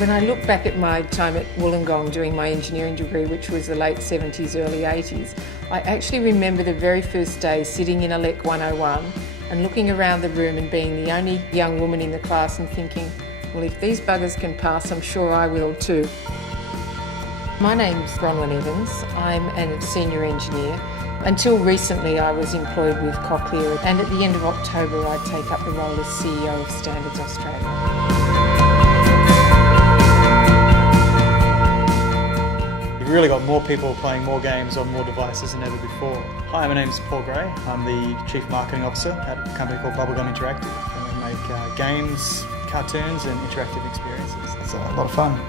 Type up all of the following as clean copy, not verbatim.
When I look back at my time at Wollongong doing my engineering degree, which was the late 70s, early 80s, I actually remember the very first day sitting in Elec 101 and looking around the room and being the only young woman in the class and thinking, well, if these buggers can pass, I'm sure I will too. My name's Bronwyn Evans. I'm a senior engineer. Until recently I was employed with Cochlear, and at the end of October I take up the role as CEO of Standards Australia. We've really got more people playing more games on more devices than ever before. Hi, my name's Paul Gray. I'm the Chief Marketing Officer at a company called Bubblegum Interactive. And we make games, cartoons and interactive experiences. It's a lot of fun.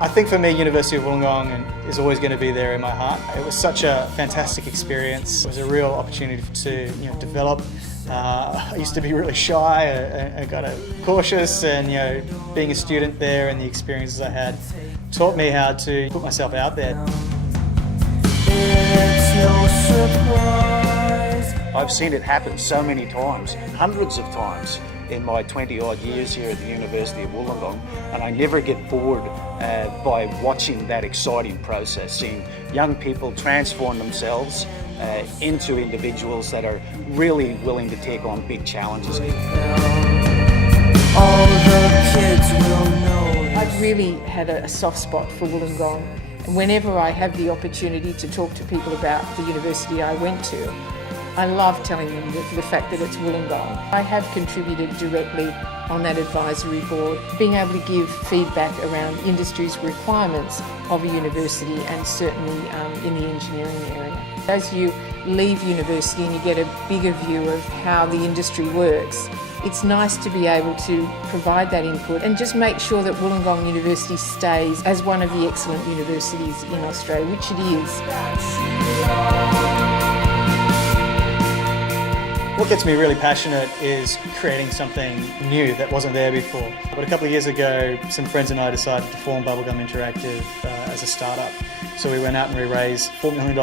I think for me, University of Wollongong is always going to be there in my heart. It was such a fantastic experience. It was a real opportunity to develop. I used to be really shy and kind of cautious, and being a student there and the experiences I had taught me how to put myself out there. It's no surprise. I've seen it happen so many times, hundreds of times in my 20-odd years here at the University of Wollongong, and I never get bored by watching that exciting process, seeing young people transform themselves into individuals that are really willing to take on big challenges. All the kids will know. I've really had a soft spot for Wollongong, and whenever I have the opportunity to talk to people about the university I went to, I love telling them the fact that it's Wollongong. I have contributed directly on that advisory board, being able to give feedback around industry's requirements of a university, and certainly in the engineering area. As you leave university and you get a bigger view of how the industry works, it's nice to be able to provide that input and just make sure that Wollongong University stays as one of the excellent universities in Australia, which it is. What gets me really passionate is creating something new that wasn't there before. But a couple of years ago, some friends and I decided to form Bubblegum Interactive as a startup. So we went out and we raised $4 million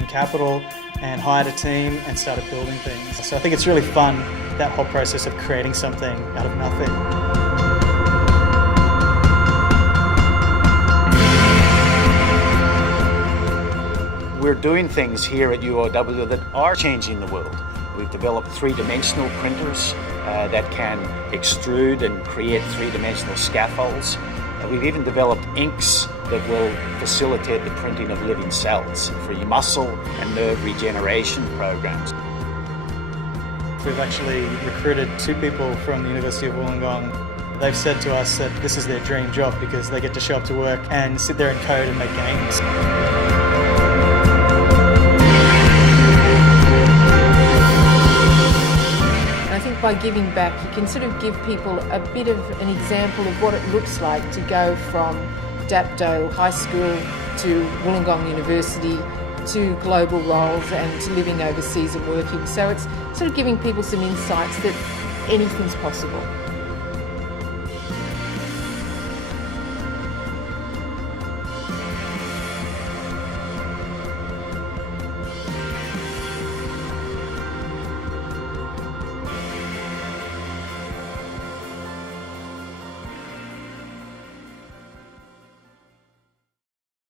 in capital and hired a team and started building things. So I think it's really fun, that whole process of creating something out of nothing. We're doing things here at UOW that are changing the world. We've developed three-dimensional printers that can extrude and create three-dimensional scaffolds. We've even developed inks that will facilitate the printing of living cells for muscle and nerve regeneration programs. We've actually recruited 2 people from the University of Wollongong. They've said to us that this is their dream job because they get to show up to work and sit there and code and make games. By giving back, you can sort of give people a bit of an example of what it looks like to go from Dapto High School to Wollongong University to global roles and to living overseas and working. So it's sort of giving people some insights that anything's possible.